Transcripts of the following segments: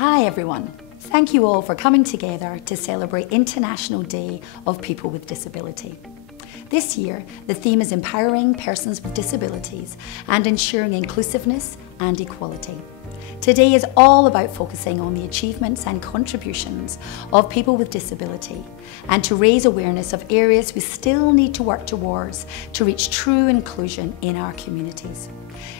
Hi everyone. Thank you all for coming together to celebrate International Day of People with Disability. This year, the theme is empowering persons with disabilities and ensuring inclusiveness and equality. Today is all about focusing on the achievements and contributions of people with disability and to raise awareness of areas we still need to work towards to reach true inclusion in our communities.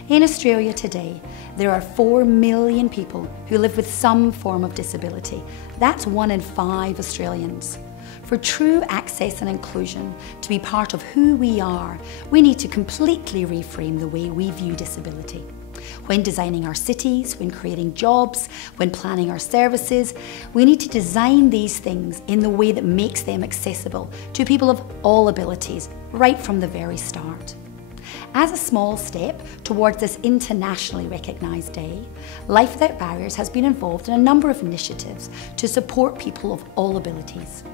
In Australia today, there are 4 million people who live with some form of disability. That's 1 in 5 Australians. For true access and inclusion to be part of who we are, we need to completely reframe the way we view disability. When designing our cities, when creating jobs, when planning our services, we need to design these things in the way that makes them accessible to people of all abilities, right from the very start. As a small step towards this internationally recognised day, Life Without Barriers has been involved in a number of initiatives to support people of all abilities.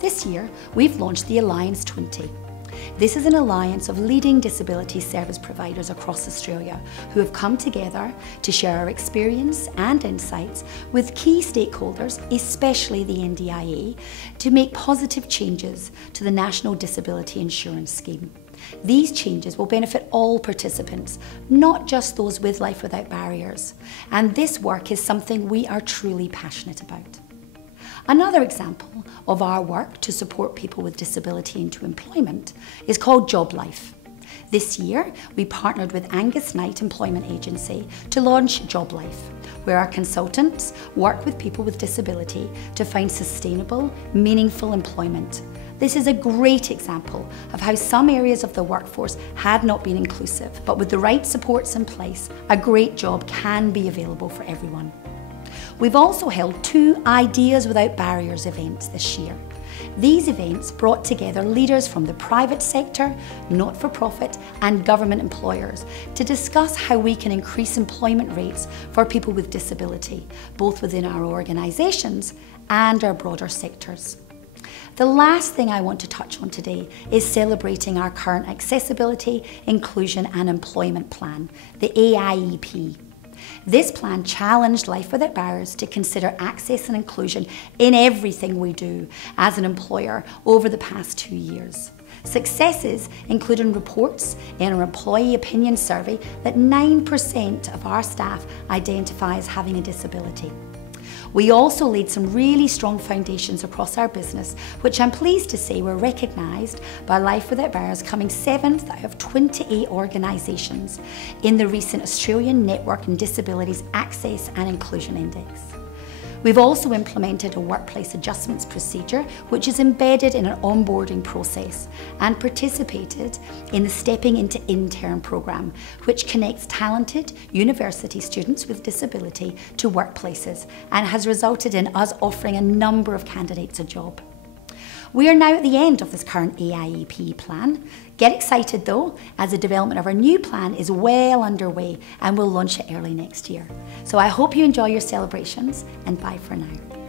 This year, we've launched the Alliance 20. This is an alliance of leading disability service providers across Australia who have come together to share our experience and insights with key stakeholders, especially the NDIA, to make positive changes to the National Disability Insurance Scheme. These changes will benefit all participants, not just those with Life Without Barriers. And this work is something we are truly passionate about. Another example of our work to support people with disability into employment is called JOBLIFE. This year, we partnered with Angus Knight Employment Agency to launch JOBLIFE, where our consultants work with people with disability to find sustainable, meaningful employment. This is a great example of how some areas of the workforce had not been inclusive, but with the right supports in place, a great job can be available for everyone. We've also held 2 Ideas Without Barriers events this year. These events brought together leaders from the private sector, not-for-profit and government employers to discuss how we can increase employment rates for people with disability, both within our organisations and our broader sectors. The last thing I want to touch on today is celebrating our current Accessibility, Inclusion and Employment Plan, the AIEP. This plan challenged Life Without Barriers to consider access and inclusion in everything we do as an employer over the past 2 years. Successes including reports in our employee opinion survey that 9% of our staff identify as having a disability. We also laid some really strong foundations across our business, which I'm pleased to say were recognised by Life Without Barriers, coming 7th out of 28 organisations in the recent Australian Network in Disabilities Access and Inclusion Index. We've also implemented a workplace adjustments procedure, which is embedded in an onboarding process, and participated in the Stepping into INTERN programme, which connects talented university students with disability to workplaces and has resulted in us offering a number of candidates a job. We are now at the end of this current AIEP plan. Get excited though, as the development of our new plan is well underway and we'll launch it early next year. So I hope you enjoy your celebrations, and bye for now.